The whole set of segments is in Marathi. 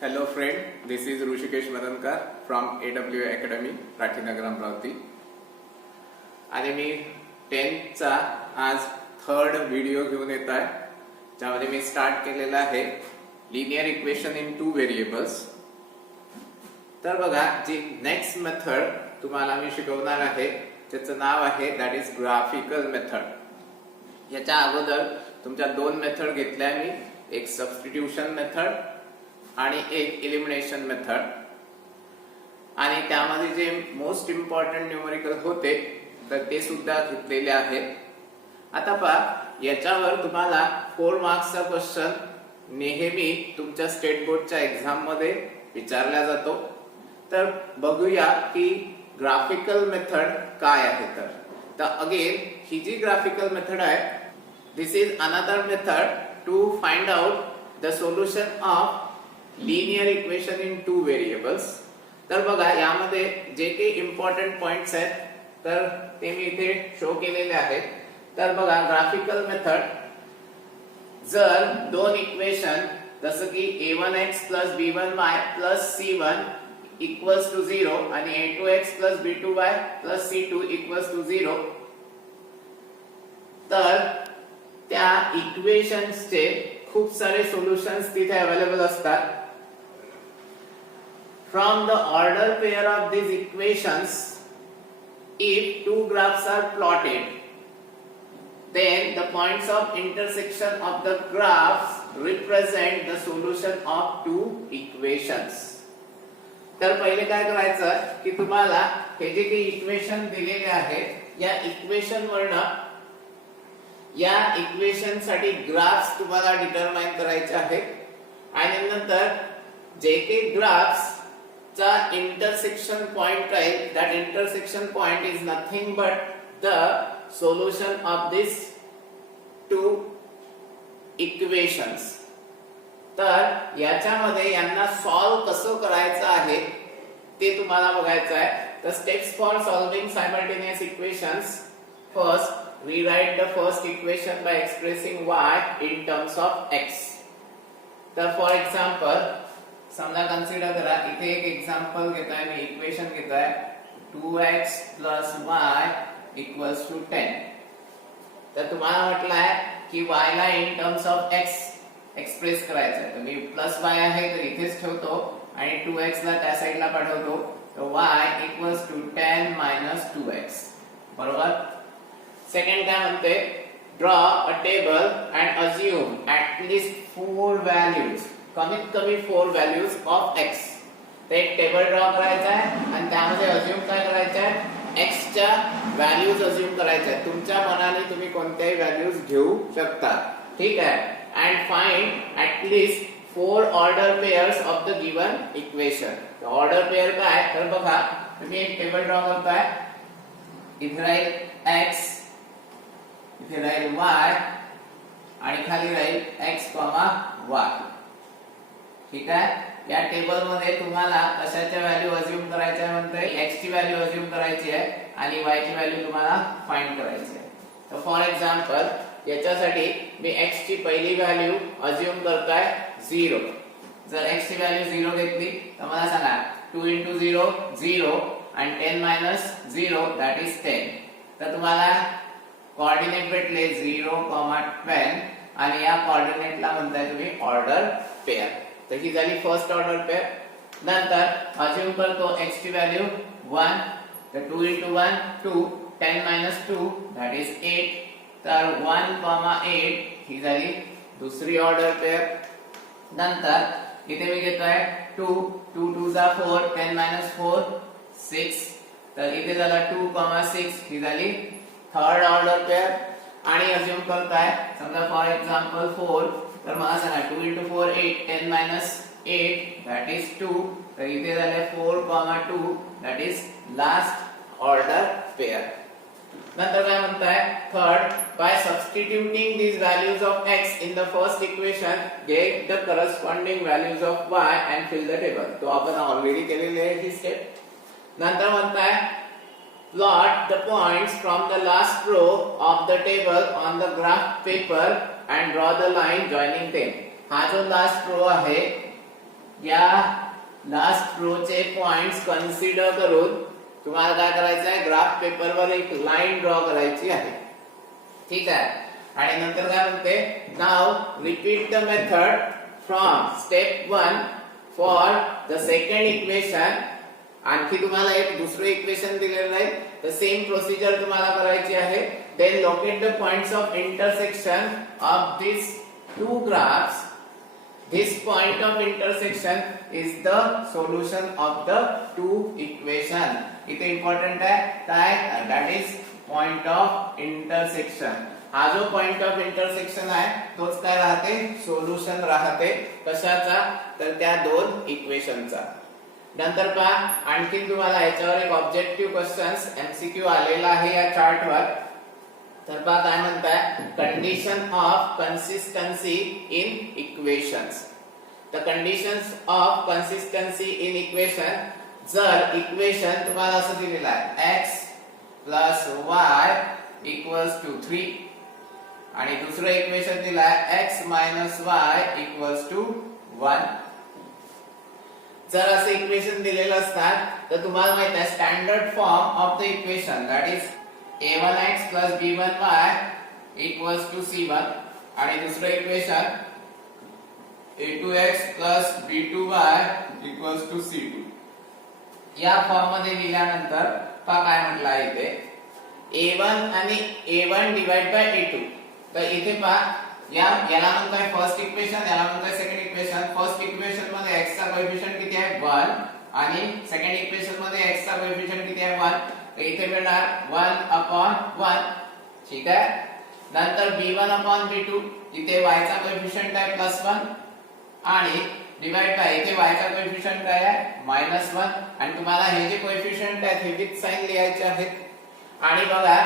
Hello friend, this is Rushikesh Madankar from AWA Academy, राठीनगर Amravati. आणि मी 10th आज थर्ड व्हिडिओ घेऊन येत आहे, ज्यामध्ये मी स्टार्ट केलेला आहे लिनियर इक्वेशन इन 2 व्हेरिएबल्स. तर बघा, जी नेक्स्ट मेथड तुम्हाला मी शिकवणार आहे त्याचं नाव आहे दॅट इज ग्राफिकल मेथड. याच्या अगोदर तुमच्या दोन मेथड घेतल्या मी, एक सबस्टिट्यूशन मेथड आणि एक एलिमिनेशन मेथड. आणि त्यामध्ये जे मोस्ट इम्पॉर्टंट न्यूमेरिकल होते तर ते सुद्धा घेतलेले आहेत. आता पहा, याच्यावर तुम्हाला 4 मार्क्सचा क्वेश्चन नेहमी तुमच्या स्टेट बोर्डच्या एक्झाम मध्ये विचारला जातो. तर बघूया की ग्राफिकल मेथड काय आहे. तर अगेन ही जी ग्राफिकल मेथड आहे, this is another method to find out the solution of linear equation in 2 variables. तर बघा, यामध्ये जे काही इम्पॉर्टंट पॉइंट्स आहेत तर ते मी इथे शो केलेले आहेत. तर बघा, ग्राफिकल मेथड, जर दोन इक्वेशन जसं की a1x + b1y + c1 = 0 आणि a2x + b2y + c2 = 0, तर त्या इक्वेशन्सचे खूप सारे सोल्युशन्स तिथे अवेलेबल असतात. From the order pair of these equations, if two graphs are plotted, then the points of intersection of the graphs represent the solution of two equations. तर पहिले काय करायचं की तुम्हाला हे जे काही इक्वेशन दिलेले आहेत, या इक्वेशन वरनं या इक्वेशन साठी ग्राफ्स तुम्हाला डिटरमाइन करायचे आहेत. आणि नंतर जे काही ग्राफ्स चा इंटरसेक्शन पॉइंट राहील, that intersection point is nothing but the solution of this 2 equations. तर याच्यामध्ये यांना सॉल्व कसं करायचं आहे ते तुम्हाला बघायचं आहे. तर steps for solving simultaneous equations. First, rewrite the first equation by expressing y in terms of x. तर फॉर एक्झाम्पल समजा कन्सिडर करा, इथे एक एक्झाम्पल घेतोय मी, इक्वेशन घेतोय 2x + y = 10. तर तुम्हाला म्हटलं आहे की y ला in terms of x express करायचं आहे. तर मी +y आहे तर इथेच ठेवतो आणि 2x ला त्या साइडला पाठवतो. तर y = 10 - 2x. बरोबर. सेकंड काय म्हणते, draw a table and assume at least 4 values, कमीत कमी 4 व्हॅल्यूज ऑफ x. ते एक टेबल ड्रॉ करायचा आहे आणि त्यामध्ये अज्युम काय करायचं आहे, x च्या व्हॅल्यूज अज्युम करायच्या आहेत. तुमच्या मनाने तुम्ही कोणत्याही व्हॅल्यूज घेऊ शकता, ठीक आहे. And find at least 4 order pairs of the given equation. Order pair काय, तर बघा तुम्ही एक टेबल ड्रॉ करताय. इथे राहील x, इथे राहील y आणि खाली राहील x, y. ठीक आहे. या टेबल मध्ये तुम्हाला कशाच्या व्हॅल्यू अज्युम करायच्या म्हणते, x ची व्हॅल्यू अज्युम करायची आहे आणि y ची व्हॅल्यू तुम्हाला फाइंड करायची आहे. तर फॉर एक्झाम्पल याच्यासाठी मी x ची पहिली व्हॅल्यू अज्युम करताय 0. जर x ची व्हॅल्यू 0 घेतली तर मला सांगा 2 * 0 0 आणि 10 - 0 दॅट इज 10. तर तुम्हाला कोऑर्डिनेट भेटले 0, 10 आणि या कोऑर्डिनेटला म्हणताय तुम्ही ऑर्डर पेयर. तर ही झाली फर्स्ट ऑर्डर पेयर. नंतर अज्युम करतो x ची व्हॅल्यू 1. तर 2 * 1 2, 10 - 2 दॅट इज 8. तर 1, 8 ही झाली दुसरी ऑर्डर पेयर. नंतर इथे मी घेतोय 2 2 2 4, 10 - 4 6. तर इथे झाला 2, 6 ही झाली थर्ड ऑर्डर पेयर. आणि अज्युम करताय समजा फॉर एक्झाम्पल 4. तर मला सांगा 2 * 4 8, 10 - 8 दॅट इज 2. तर इथे झाले 4, 2 that is last order pair. नंतर काय म्हणताय, third, by substituting these values of x in the first equation get the corresponding values of y and fill the table. तो आपण ऑलरेडी केलेली आहे ही स्टेप. नंतर म्हणताय plot the points from the last row of the table on the graph paper and draw the line joining them. हा जो लास्ट रो आहे या लास्ट रो चे पॉइंट्स कन्सिडर करून तुम्हाला काय करायचं आहे, ग्राफ पेपरवर एक लाईन ड्रॉ करायची आहे. ठीक आहे. आणि नंतर काय म्हणते, now repeat the method from step 1 for the second equation. आणखी तुम्हाला एक दुसरे इक्वेशन दिलेलं आहे, तर सेम प्रोसिजर तुम्हाला करायची आहे. Then locate the points of intersection of this two graphs. This point of intersection is the solution of the two equation. इथे इम्पॉर्टंट आहे काय, that is point of intersection. हा जो पॉइंट ऑफ इंटरसेक्शन आहे तोच काय राहते, सोल्युशन राहते. कशाचा, तर त्या दोन इक्वेशनचा. नंतर पहा आणखी तुम्हाला याच्यावर एक ऑब्जेक्टिव्ह क्वेश्चन्स एमसीक्यू आलेला आहे या चार्टवर. तर पहा काय म्हणताय, condition of consistency in equations. The conditions of consistency in equation, जर इक्वेशन तुम्हाला असं दिलेलं आहे x plus y equals to 3 आणि दुसरं इक्वेशन दिलं आहे x minus y equals to 1. जर असं इक्वेशन दिलेलं असतात तर तुम्हाला माहित आहे standard form of the equation that is a1x plus b1y equals to c1 आणि दुसरं equation a2x plus b2y equals to c2. या फॉर्म मध्ये लिहिल्यानंतर पहा काय म्हटलं आहे इथे a1 आणि a1 डिवाइड बाय a2. तर इथे पहा याला म्हणताय फर्स्ट इक्वेशन, याला म्हणताय सेकंड इक्वेशन. फर्स्ट इक्वेशन मध्ये x चा कोएफिशिएंट किती आहे 1 आणि सेकंड इक्वेशन मध्ये x चा कोएफिशिएंट किती आहे 1. तर इथे मिळणार 1/1. ठीक आहे. नंतर b1/b2 इथे y चा कोएफिशिएंट आहे +1 आणि डिवाइड बाय इथे y चा कोएफिशिएंट काय आहे -1 आणि तुम्हाला हे जे कोएफिशिएंट आहेत हे विथ साइन लिहायचे आहेत. आणि बघा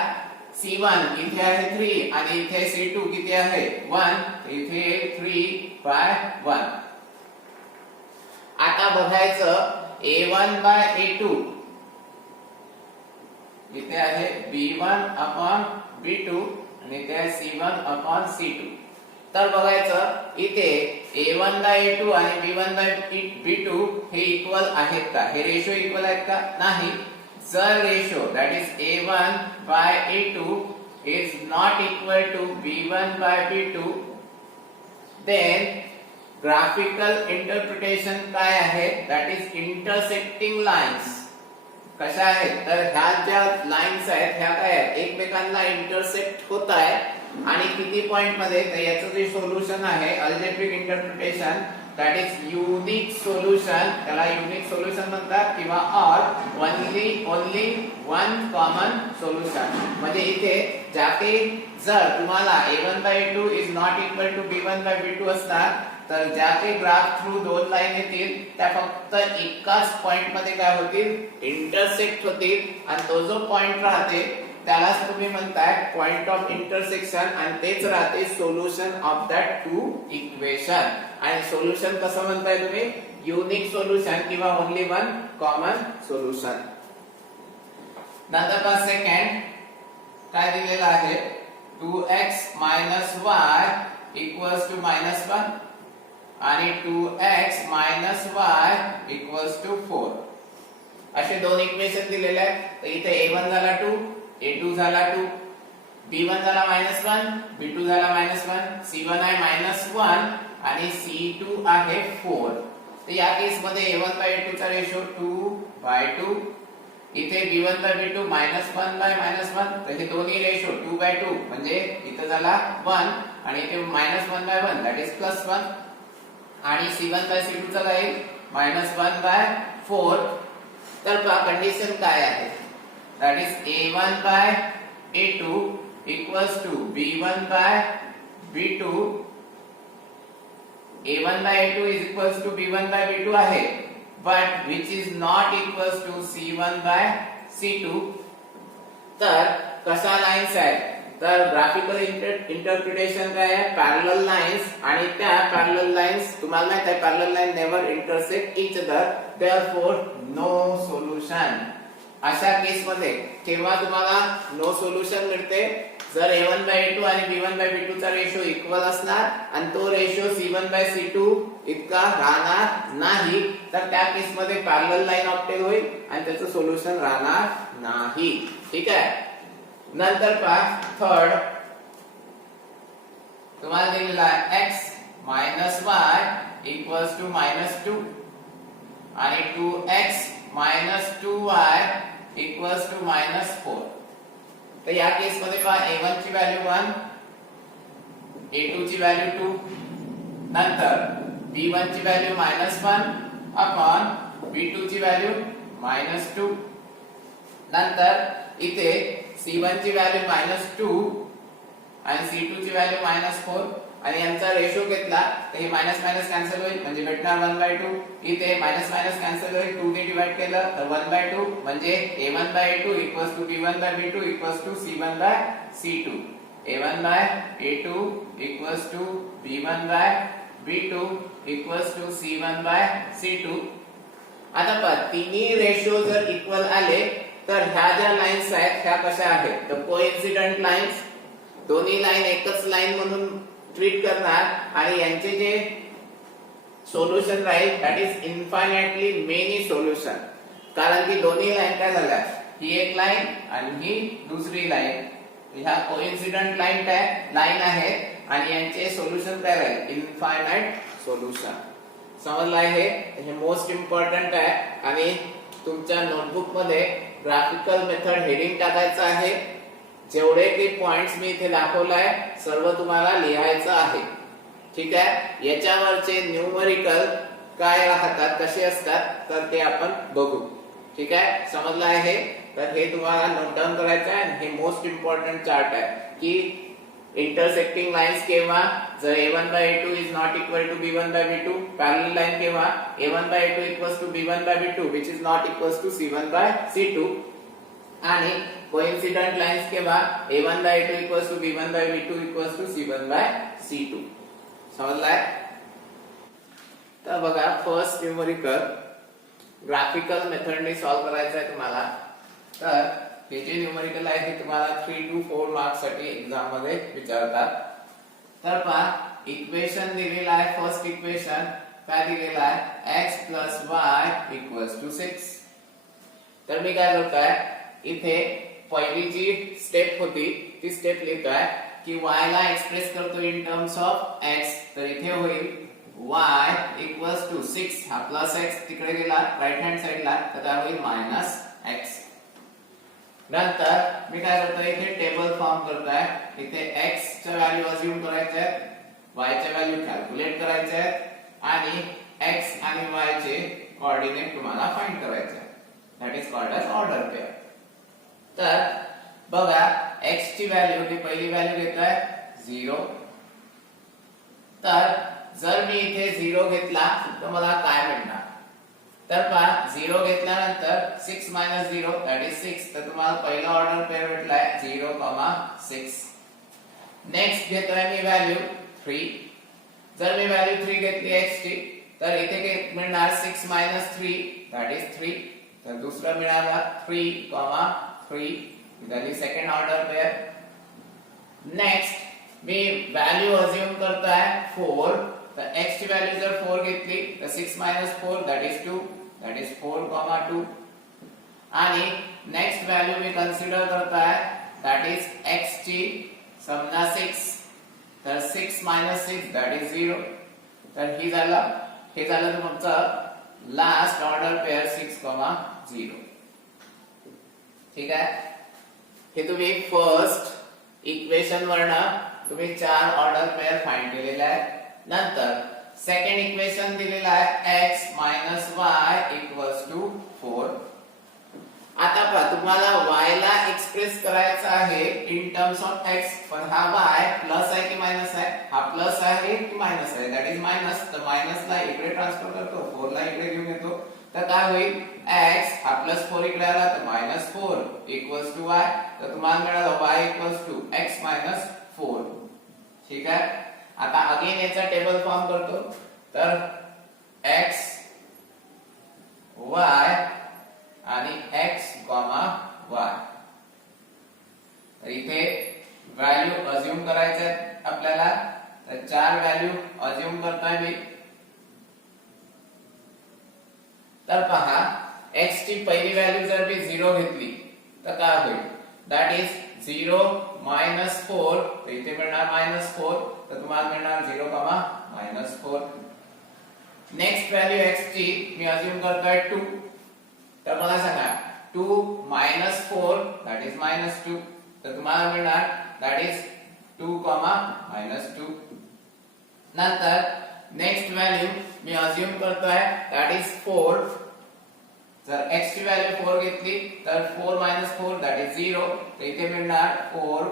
c1 इथे आहे 3 आणि इथे c2 किती आहे 1, इथे 3/1. आता बघायचं a1/a2 इथे आहे b1/b2 आणि इथे आहे c1/c2. तर बघायचं इथे a1/a2 आणि b1/b2 हे इक्वल आहेत का, हे रेशो इक्वल आहेत का, नाही. जर ratio that is a1/a2 is not equal to b1/b2 then graphical interpretation काय आहे, दॅट इज intersecting lines. कशा आहेत, तर ह्या ज्या लाईन्स आहेत ह्या काय आहेत, एकमेकांना इंटरसेक्ट होत आहे आणि किती पॉइंट मध्ये. तर याचं जे सोल्युशन आहे algebraic interpretation that is unique solution, त्याला युनिक सोल्युशन म्हणतात किंवा or only one common solution. म्हणजे इथे ज्याचे जर तुम्हाला a1/a2 is not equal to b1/b2 असतात तर ज्या काही ग्राफ थ्रू दोन लाईन येतील त्या फक्त एकाच पॉइंट मध्ये काय होतील, इंटरसेक्ट होतील. आणि तो जो पॉइंट राहते त्यालाच तुम्ही म्हणताय पॉइंट ऑफ इंटरसेक्शन आणि तेच राहते solution of that two equation. आणि सोल्युशन कसं म्हणताय तुम्ही, युनिक सोल्युशन किंवा ओनली वन कॉमन सोल्युशन. नंतर पहा सेकंड काय दिलेलं आहे 2x - y इक्वल्स टू -1 आणि 2x - y इक्वल्स टू 4. असे दोन इक्वेशन दिलेले आहेत. तर इथे a1 झाला 2, a2 झाला 2, b1 झाला -1, b2 झाला -1, c1 आहे -1 आणि c2 आहे 4. तर या केस मध्ये a1/a2 चा रेशो 2/2, इथे b1/b2 -1/1. तर हे दोन्ही रेशो 2/2 म्हणजे इथे झाला 1 आणि इथे -1/1 दॅट इज +1 आणि c1/c2 चा काय -1/4. तर पहा कंडिशन काय आहे, that is a1/a2 equals to b1/b2. a1/a2 is equals to b1/b2 आहे but which is not equals to c1/c2. तर कशा लाईन्स आहेत, तर ग्राफिकल इंटरप्रिटेशन काय आहे, पॅरलल लाईन्स. आणि त्या पॅरलल लाईन्स तुम्हाला माहित आहे parallel line never intersect each other, therefore no solution. अशा केस मध्ये केव्हा तुम्हाला नो सोल्युशन मिळते, जर a1 by a2 आणि b1 by b2 चा रेशो इक्वल असणार आणि तो रेशो c1 by c2 इतका राहणार नाही तर त्या केस मध्ये पॅरलल लाईन ऑब्टेन होईल आणि त्याचं सोल्युशन राहणार नाही. ठीक आहे. नंतर पहा थर्ड तुम्हाला दिलेला आहे x minus y equals to -2 आणि 2x minus 2y equals to -4. तर या केस मध्ये पहा a1 ची व्हॅल्यू 1, a2 ची व्हॅल्यू 2, नंतर b1 ची व्हॅल्यू -1 अपॉन b2 ची व्हॅल्यू -2, नंतर इथे c1 ची व्हॅल्यू -2 आणि c2 ची व्हॅल्यू -4 आणि यांचा रेशो घेतला तर हे मायनस मायनस कॅन्सल होईल म्हणजे भेटणार 1/2. इथे मायनस मायनस कॅन्सल होईल 2 ने डिवाइड केलं तर 1/2 म्हणजे a1 by a2 equals to b1 by b2 equals to c1 by c2. a1 by a2 equals to b1 by b2 equals to c1 by c2. आता पहा तिन्ही रेशो जर इक्वल आले तर ह्या ज्या लाईन्स आहेत ह्या कशा आहेत तर कोइन्सिडेंट लाईन्स. दोन्ही लाईन एकच लाईन म्हणून ट्रीट करणार आणि यांचे जे सोल्युशन राहील that is infinitely many solution. कारण की दोन्ही लाईन काय झाल्या ही एक लाईन आणि ही दुसरी लाईन ह्या कोइन्सिडेंट लाईन आहेत आणि यांचे सोल्युशन काय राहील इन्फायनाइट सोल्युशन. समजलं आहे हे मोस्ट इम्पॉर्टंट आहे आणि तुमच्या नोटबुक मध्ये ग्राफिकल मेथड हेडिंग टाकायचं आहे. जेवढे काही पॉइंट्स मी इथे दाखवलाय सर्व तुम्हाला लिहायचं आहे. ठीक आहे. याच्यावरचे न्यूमरिकल काय राहतात कसे असतात तर ते आपण बघू. ठीक आहे. समजलं आहे तर हे तुम्हाला नोट डाऊन करायचं आहे. हे मोस्ट इम्पॉर्टंट चार्ट आहे की इंटरसेक्टिंग लाईन्स केव्हा जर a1 by a2 is not equal to b1 by b2, parallel line केव्हा a1 by a2 equals to b1 by b2 which is not equals to c1 by c2 आणि कोइन्सिडेंट लाइन्स केव्हा a1 by a2 equals to b1 by b2 equals to c1 by c2. समजलाय. तर बघा फर्स्ट न्यूमरिकल ग्राफिकल मेथडने सॉल्व करायचं आहे तुम्हाला. तर हे जे न्यूमरिकल आहे हे तुम्हाला 3 to 4 मार्क्स साठी एक्झाम मध्ये विचारतात. तर पहा इक्वेशन दिलेला आहे. फर्स्ट इक्वेशन काय दिलेला आहे x y equals to 6. तर मी काय करतोय इथे पहिली जी स्टेप होती ती स्टेप लिहितोय की y ला एक्सप्रेस करतो इन टर्म्स ऑफ x. तर इथे होईल y equals to 6 हा प्लस x तिकडे गेला राइट हँड साइडला तर त्या होईल -x. नंतर मी काय करतोय इथे टेबल फॉर्म करतोय. इथे x च्या व्हॅल्यू अज्युम करायच्या आहेत, y च्या व्हॅल्यू कॅल्क्युलेट करायच्या आहेत आणि x आणि y चे कोऑर्डिनेट तुम्हाला फाइंड करायचे आहेत. That is called as order pair. तर बघा x ची व्हॅल्यू ती पहिली व्हॅल्यू घेतोय 0. तर जर मी इथे 0 घेतला तर मला काय मिळणार तर पहा 0 घेतल्यानंतर 6 - 0 दॅट इज 6. तर तुम्हाला पहिला ऑर्डर पेअर भेटलाय 0,6. नेक्स्ट घेतोय मी व्हॅल्यू 3. जर मी व्हॅल्यू 3 घेतली x ची तर इथे काय मिळणार 6 - 3 दॅट इज 3. तर दुसरा मिळाला 3,3 झाली सेकंड ऑर्डर पेअर. नेक्स्ट मी व्हॅल्यू अज्युम करतोय 4. तर x ची व्हॅल्यू जर 4 घेतली तर 6 - 4 दॅट इज 2 दॅट इज 4,2 आणि नेक्स्ट व्हॅल्यू मी कन्सिडर करतोय दॅट इज x ची समजा 6. तर 6 - 6 दॅट इज 0. तर हे झालं तुमचं लास्ट ऑर्डर पेअर 6,0. ठीक आहे. हे तुम्ही फर्स्ट इक्वेशन वरनं तुम्ही 4 ऑर्डर पेअर फाइंड केलेले आहेत. नंतर सेकंड इक्वेशन दिलेला आहे x - y equals to 4. आता पहा तुम्हाला y ला एक्सप्रेस करायचं आहे इन टर्म्स ऑफ x. पण हा y प्लस आहे की मायनस आहे हा प्लस आहे की मायनस आहे दॅट इज मायनस. तर मायनस ला इकडे ट्रान्सफर करतो 4 ला इकडे घेऊन येतो तर काय होईल x हा +4 इकडे आला तर -4 equals to y. तर तुम्हाला मिळालं y equals to x - 4. ठीक आहे. आता अगेन याचा टेबल फॉर्म करतो. तर x y आणि x, y. तर इथे व्हॅल्यू अज्युम करायचे आहेत आपल्याला. तर 4 व्हॅल्यू अज्युम करतोय मी. तर पहा x ची पहिली व्हॅल्यू जर मी 0 घेतली तर काय होईल, दॅट इज 0 -4. तर इथे मिळणार -4. तर तुम्हाला मिळणार 0, -4. नेक्स्ट व्हॅल्यू x ची मी अज्युम करतोय 2. तर मला सांगा 2 - 4 दॅट इज -2. तर तुम्हाला मिळणार दॅट इज 2, -2. नंतर नेक्स्ट व्हॅल्यू मी अज्युम करतोय दॅट इज 4. जर x ची व्हॅल्यू 4 घेतली तर 4 - 4 दॅट इज 0. तर इथे मिळणार 4,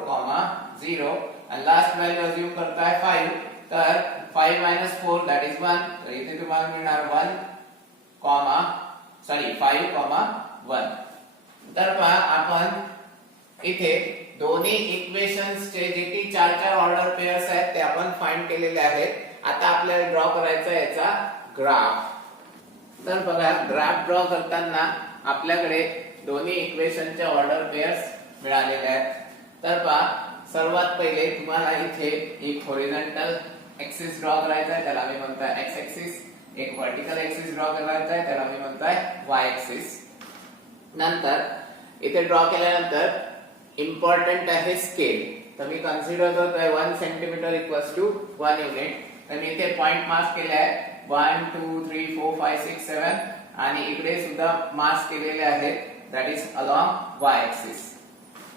0. आणि लास्ट व्हॅल्यू अज्युम करताय 5. तर 5 - 4 दॅट इज 1. तर इथे तुम्हाला मिळणार 1, 5, 1. तर पहा आपण इथे दोन्ही इक्वेशन्सचे जे की 4 ऑर्डर पेयर्स आहेत ते आपण फाइंड केलेले आहेत. आता आपल्याला ड्रॉ करायचा याचा ग्राफ. तर बघा ग्राफ ड्रॉ करताना आपल्याकडे दोन्ही इक्वेशनचे ऑर्डर पेयर्स मिळालेले आहेत. तर पहा सर्वात पहिले तुम्हाला इथे एक हॉरिझॉन्टल ऍक्सिस ड्रॉ करायचा आहे, त्याला मी म्हणतोय एक्स ऍक्सिस. एक व्हर्टिकल ऍक्सिस ड्रॉ करायचा आहे, त्याला मी म्हणतोय वाय ऍक्सिस. नंतर इथे ड्रॉ केल्यानंतर इम्पॉर्टंट आहे स्केल. तर मी कन्सिडर करतोय 1 सेंटीमीटर इक्वल्स टू 1 युनिट. तर मी इथे पॉइंट मार्क केले आहे 1, 2, 3, 4, 5, 6, 7 आणि इकडे सुद्धा मार्क केलेले आहेत that is along Y axis.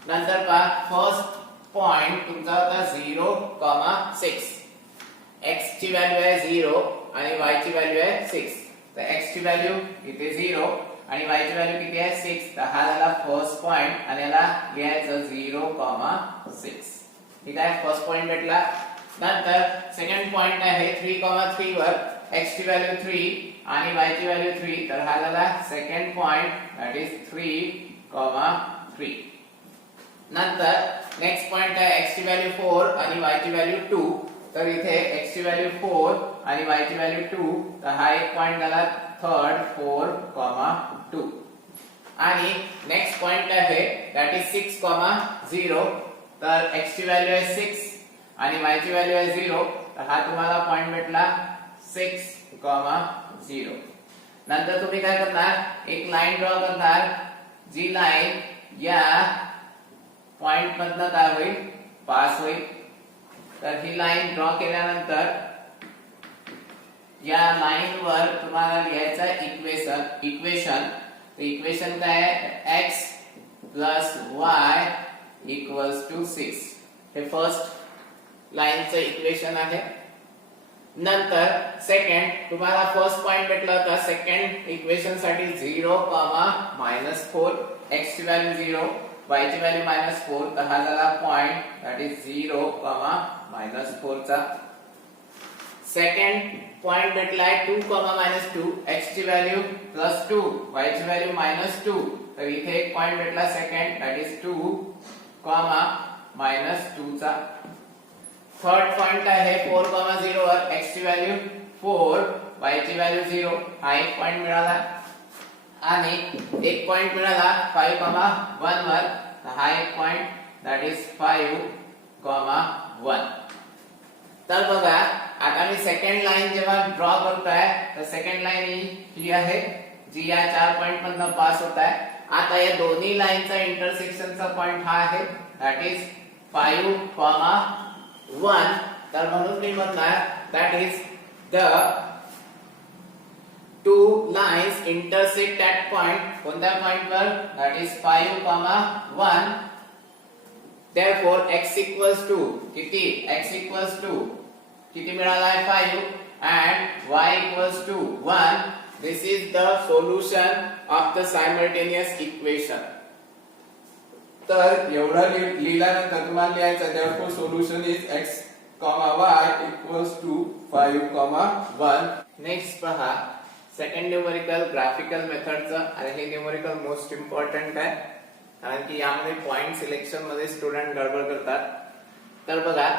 नंतर पहा फर्स्ट पॉइंट तुमचा होता 0, 6. x ची व्हॅल्यू आहे 0 आणि y ची व्हॅल्यू आहे 6. तर x ची व्हॅल्यू इथे 0 आणि y ची व्हॅल्यू किती आहे 6. तर हा झाला फर्स्ट पॉइंट आणि याला लिहायचं 0, 6. ठीक आहे, फर्स्ट पॉइंट भेटला. नंतर सेकंड पॉइंट आहे 3, 3 वर x ची व्हॅल्यू 3 आणि y ची व्हॅल्यू 3. तर हा झाला सेकंड पॉइंट दॅट इज 3, 3. नंतर नेक्स्ट पॉइंट आहे x ची व्हॅल्यू 4 आणि y ची व्हॅल्यू 2. तर इथे x ची व्हॅल्यू 4 आणि y ची व्हॅल्यू 2. तर हा एक पॉइंट झाला थर्ड 4, 2. आणि नेक्स्ट पॉइंट आहे दॅट इज 6, 0. तर x ची व्हॅल्यू आहे 6 आणि y ची व्हॅल्यू आहे 0. तर हा तुम्हाला पॉइंट भेटला 6, 0. नंतर तुम्ही काय करणार, एक लाईन ड्रॉ करणार जी लाईन या पॉइंट मधनं काय होईल पास होईल. तर ही लाईन ड्रॉ केल्यानंतर या लाईन वर तुम्हाला लिहायचं इक्वेशन. तर इक्वेशन काय आहे x + y = 6. हे फर्स्ट लाईनचं इक्वेशन आहे. नंतर सेकंड तुम्हाला फर्स्ट पॉइंट भेटला होता सेकंड इक्वेशन साठी 0, -4. x ची व्हॅल्यू 0 y ची व्हॅल्यू -4. तर हा झाला पॉइंट दॅट इज 0, -4 चा. सेकंड पॉइंट भेटलाय 2, -2. x ची व्हॅल्यू +2 y ची व्हॅल्यू -2. तर इथे एक पॉइंट भेटला सेकंड दॅट इज 2, -2 चा. थर्ड पॉइंट आहे 4, 0 वर x ची व्हॅल्यू 4 y ची व्हॅल्यू 0. हा एक पॉइंट मिळाला. आणि एक पॉइंट मिळाला 5, 1 वर. हा एक पॉइंट दॅट इज 5, 1. तर बघा आता मी सेकंड लाईन जेव्हा ड्रॉ करतोय तर सेकंड लाईन ही आहे जी या 4 पॉइंट मधनं पास होत आहे. आता या दोन्ही लाईनचा इंटरसेक्शनचा पॉइंट हा आहे दॅट इज 5, 1. तर म्हणून मी म्हणणार that is the two lines intersect at point. कोणत्या पॉइंट वर that is 5, 1. therefore x equals to किती, x equals to किती मिळाला आहे 5 and y equals to 1. this is the solution of the simultaneous equation. तर एवढं लिहिल्यानंतर तुम्हाला लिहायचं therefore solution is x, y equals to 5, 1. Next पहा सेकंड न्यूमेरिकल ग्राफिकल मेथडचं. आणि हे न्यूमेरिकल मोस्ट इम्पॉर्टंट आहे कारण की यामध्ये पॉइंट सिलेक्शन मध्ये स्टुडंट गडबड करतात. तर बघा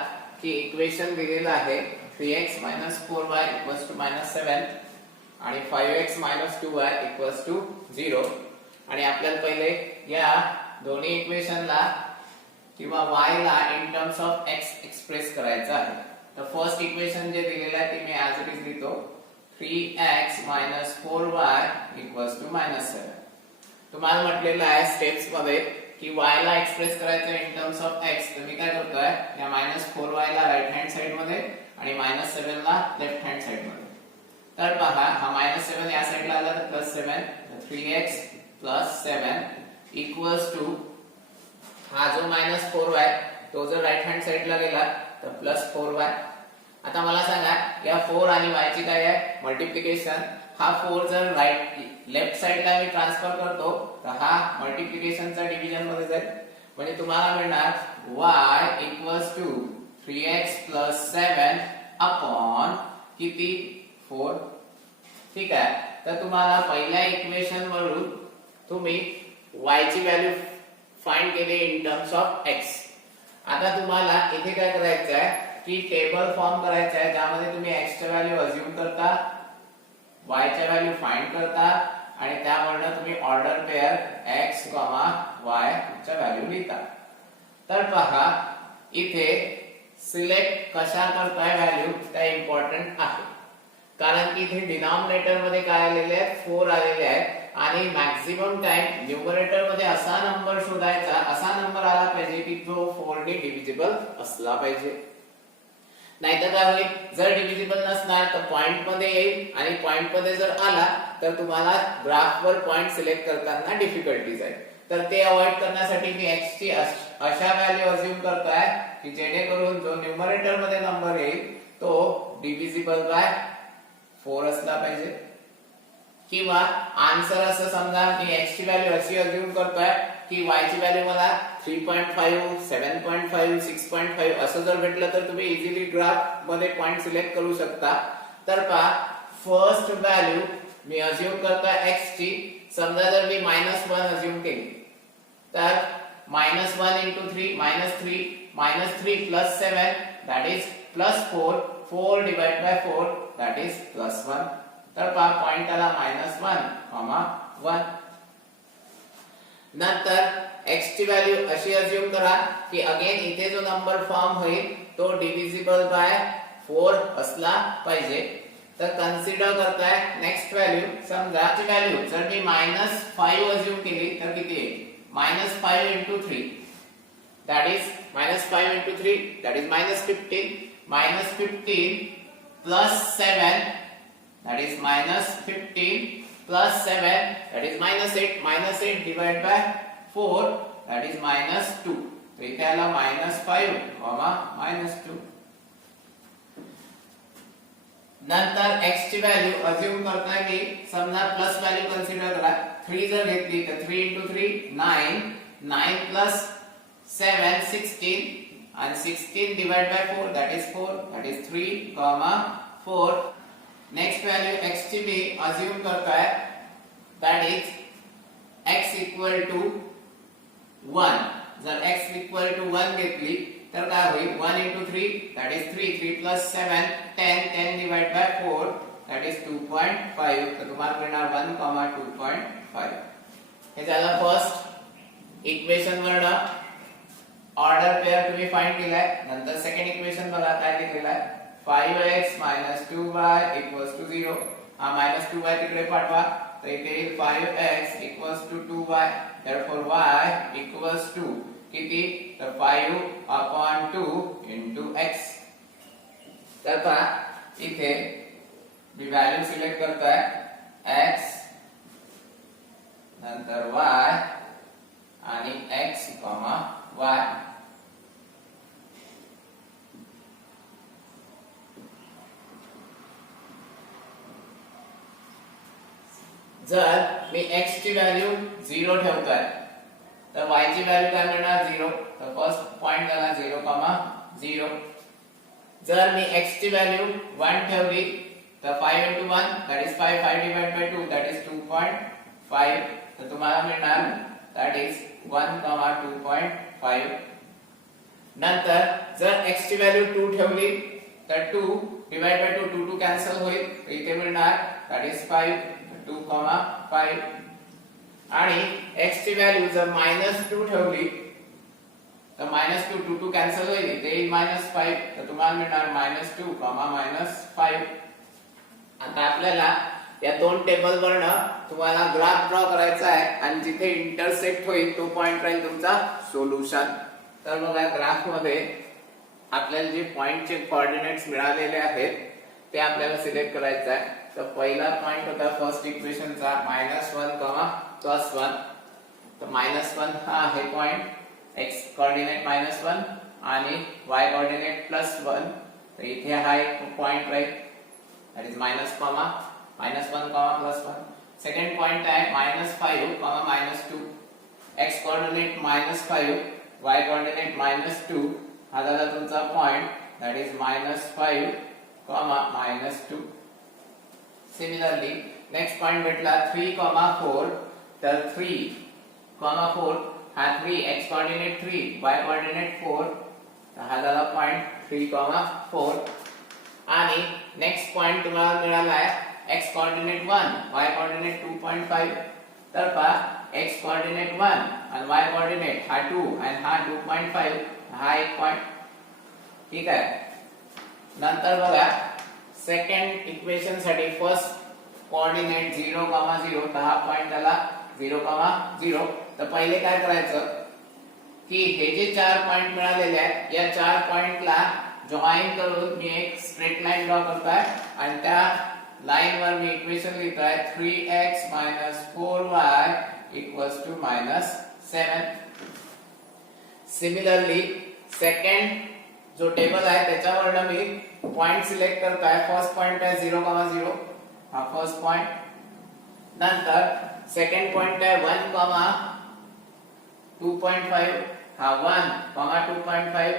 की इक्वेशन दिलेलं आहे 3x - 4y = -7 आणि 5x - 2y = 0. आणि आपल्याला पहिले या दोन्ही इक्वेशनला किंवा y ला in terms of x express करायचं आहे. तर फर्स्ट इक्वेशन जे दिलेलं आहे ते मी ॲज इट इज लिहितो 3x 4y -7. तुम्हाला म्हटलेलं आहे स्टेप्स मध्ये की y ला एक्सप्रेस करायचं इन टर्म्स ऑफ x. तर मी काय करतोय या -4y ला राइट हँड साइड मध्ये आणि -7 ला लेफ्ट हँड साइड मध्ये. तर पहा हा -7 या साइडला आला तर +7 तर 3x 7 इक्वल्स टू हा जो -4y तो जर राइट हँड साइडला गेला तर +4y. आता मला सांगा या 4 आणि y ची काय आहे मल्टिप्लिकेशन. हा 4 जर लेफ्ट साइडला मी ट्रान्सफर करतो तर हा मल्टिप्लिकेशनचा डिव्हिजन मध्ये जाईल. म्हणजे तुम्हाला मिळणार y equals to 3x 7 upon किती 4. ठीक आहे. तर तुम्हाला पहिल्या इक्वेशन वरून तुम्ही y ची व्हॅल्यू फाइंड केली इन टर्म्स ऑफ x. आता तुम्हाला इथे काय करायचं आहे की टेबल फॉर्म करायचा आहे ज्यामध्ये तुम्ही x ची व्हॅल्यू अज्यूम करता, y ची व्हॅल्यू फाइंड करता आणि त्यावरून तुम्ही ऑर्डर पेअर x, y च्या व्हॅल्यू लिहिता. तर पहा इथे सिलेक्ट कशा करताय व्हॅल्यू त्या इम्पॉर्टंट आहे. कारण की इथे डिनॉमिनेटर मध्ये काय आलेले आहेत 4 आलेले आहेत आणि मॅक्सिमम टाइम न्यूमरेटर मध्ये असा नंबर शोधायचा, असा नंबर आला पाहिजे की जो 4 ने डिव्हिजिबल असला पाहिजे. नाहीतर काय होईल जर डिव्हिजिबल नसणार तर पॉइंट मध्ये येईल आणि पॉइंट मध्ये जर आला तर तुम्हाला ग्राफ वर पॉइंट सिलेक्ट करताना डिफिकल्टीज आहे. तर ते अवॉइड करण्यासाठी मी x ची अशा व्हॅल्यू अज्यूम करतोय की जेणेकरून जो न्यूमरेटर मध्ये नंबर येईल तो डिव्हिजिबल बाय 4 असला पाहिजे. किंवा आन्सर असं समजा मी x ची व्हॅल्यू अशी अज्यूम करतोय की y ची व्हॅल्यू मला 3.5 7.5 6.5 असं जर भेटलं तर तुम्ही इझिली ग्राफ मध्ये पॉइंट सिलेक्ट करू शकता. तर पहा फर्स्ट व्हॅल्यू मी अज्यूम करतोय x ची. समजा जर मी -1 अज्यूम केली तर -1 into 3 -3 plus 7 that is +4 4 divided by 4 that is +1. तर पहा पॉइंट आला -1, 1. नंतर x ची व्हॅल्यू अशी अज्यूम करा की अगेन इथे जो नंबर फॉर्म होईल तो डिव्हिजिबल बाय 4 असला पाहिजे. तर कन्सिडर करताय नेक्स्ट व्हॅल्यू. समजा ची व्हॅल्यू जर मी -5 अज्यूम केली तर किती येईल -5 into 3 that is -5 into 3 that is -15 -15 plus 7 that is -15 plus 7 that is -8 -8 divided by 4 that is -2. तो इथे आला -5, -2. नंतर x ची व्हॅल्यू अज्यूम करताय मी. समजा प्लस व्हॅल्यू कन्सिडर करा 3 जर घेतली तर 3 into 3 9 9 plus 7 16 and 16 divided by 4 that is 4 that is 3, 4. Next value x ची मी अज्यूम करताय that is x equal to 1. जर x equal to 1 घेतली तर काय होईल 1 into 3 that is 3 3 plus 7 10 10 divided by 4 that is 2.5. तर तुम्हाला मिळणार 1, 2.5. हे झालं फर्स्ट इक्वेशन वरनं ऑर्डर पेअर तुम्ही फाइंड केलाय. नंतर सेकंड इक्वेशन बघा काय दिलेलं आहे 5x - 2y = 0. हा -2y तिकडे पाठवा तर इथे येईल 5x = 2y. therefore y equals to किती तर 5/2 into x. तर पहा इथे मी व्हॅल्यू सिलेक्ट करतोय x नंतर y आणि x, y. जर मी x ची व्हॅल्यू 0 ठेवतोय तर y ची व्हॅल्यू काय मिळणार 0. तर फर्स्ट पॉइंट झाला 0, 0. जर मी x ची व्हॅल्यू 1 ठेवली तर 5 into 1 that is 5 5 divided by 2 that is 2.5. तर तुम्हाला मिळणार that is 1, 2.5. नंतर जर x ची व्हॅल्यू 2 ठेवली तर 2 divided by 2 2 कॅन्सल होईल. इथे मिळणार that is 5 2,5. आणि x ची व्हॅल्यू जर -2 ठेवली तर -2 2 2 कॅन्सल होईल, इथे येईल -5, तर तुम्हाला मिळणार -2, -5. आता आपल्याला या दोन टेबल वरनं तुम्हाला ग्राफ ड्रॉ करायचा आहे आणि जिथे इंटरसेक्ट होईल तो पॉइंट राहील तुमचा सोल्युशन. तर बघा ग्राफ मध्ये आपल्याला जे पॉइंटचे कोऑर्डिनेट्स मिळालेले आहेत ते आपल्याला सिलेक्ट करायचं आहे. तर पहिला पॉइंट होता फर्स्ट इक्वेशनचा -1, +1. तर -1 हा आहे पॉइंट, x कोऑर्डिनेट -1 आणि y कोऑर्डिनेट +1. तर इथे हा एक पॉइंट राहील, दॅट इज -1, +1. सेकंड पॉइंट आहे -5, -2. x coordinate -5, y coordinate -2. हा झाला तुमचा point, that is -5, -2. Similarly next point भेटला 3, 4. तर 3, 4 हा 3 x कोऑर्डिनेट 3, y कोऑर्डिनेट 4. तर हा झाला पॉइंट 3, 4. आणि नेक्स्ट पॉइंट तुम्हाला मिळाला आहे x कोऑर्डिनेट 1, y कोऑर्डिनेट 2.5. तर पहा x कोऑर्डिनेट 1 आणि y कोऑर्डिनेट हा 2 आणि हा 2.5, हा एक पॉइंट. ठीक आहे. नंतर बघा सेकंड इक्वेशन साठी फर्स्ट कोऑर्डिनेट 0, 0. तर हा पॉइंट झाला 0, 0. तर पहिले काय करायचं की हे जे चार पॉइंट मिळालेले आहेत या चार पॉइंटला जॉईन करून मी एक स्ट्रेट लाईन ड्रॉ करताय आणि त्या लाईन वर मी इक्वेशन लिहिताय 3x - 4y = -7. सिमिलरली सेकंड जो टेबल आहे त्याच्यावर मी पॉइंट सिलेक्ट करताय. फर्स्ट पॉइंट आहे 0, 0. हा फर्स्ट पॉइंट. नंतर सेकंड पॉइंट आहे 1, 2.5. हा 1, 2.5.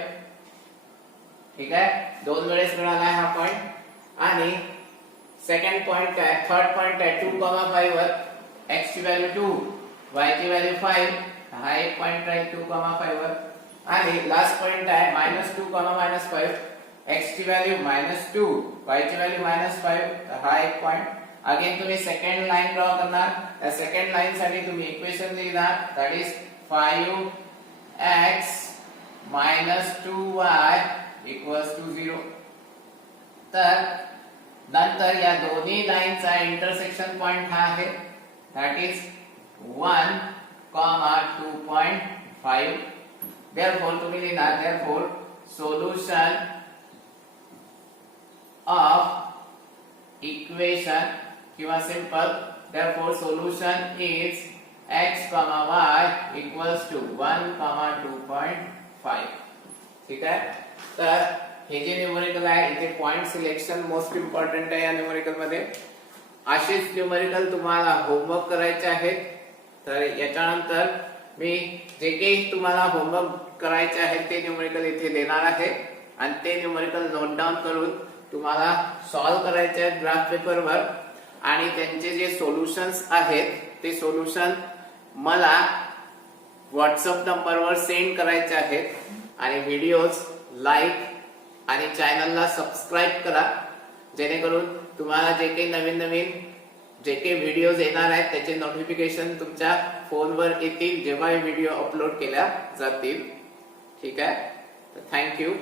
ठीक आहे, दोन वेळेस मिळाला हा पॉइंट. आणि सेकंड पॉइंट आहे, थर्ड पॉइंट आहे 2, 5 वर x ची व्हॅल्यू 2, y ची व्हॅल्यू 5. हा एक पॉइंट राहील 2, 5 वर. आणि लास्ट पॉइंट आहे -2, -5. x ची व्हॅल्यू -2, y ची व्हॅल्यू -5. हा एक पॉइंट. अगेन तुम्ही सेकंड लाईन ड्रॉ करणार. त्या सेकंड लाईन साठी तुम्ही इक्वेशन लिहिणार, दॅट इज 5x - 2y = 0. तर नंतर या दोन्ही लाईनचा इंटरसेक्शन पॉइंट हा आहे, दॅट इज 1, 2.5. therefore तुम्ही लिहिणार therefore solution of equation किंवा simple therefore solution is x, y = 1, 2.5. ठीक आहे. तर हे जे न्यूमेरिकल आहे इथे पॉइंट सिलेक्शन मोस्ट इम्पॉर्टंट आहे या न्यूमेरिकल मध्ये. अशीच न्यूमेरिकल तुम्हाला होमवर्क करायचे आहेत. तर याच्यानंतर मी जे काही तुम्हाला होमवर्क करायचे आहेत ते न्यूमेरिकल इथे देणार आहे आणि ते न्यूमेरिकल नोट डाऊन करून तुम्हाला सॉल्व करायचे आहेत ग्राफ पेपरवर. आणि त्यांचे जे सोल्युशन्स आहेत ते सोल्युशन मला व्हॉट्सअप नंबरवर सेंड करायचे आहेत. आणि व्हिडिओज लाईक आणि चॅनलला सबस्क्राईब करा, जेणेकरून तुम्हाला जे काही नवीन जे काही व्हिडिओज येणार आहेत त्याचे नोटिफिकेशन तुमच्या फोनवर येतील जेव्हा हे व्हिडिओ अपलोड केल्या जातील. ठीक आहे. थँक्यू.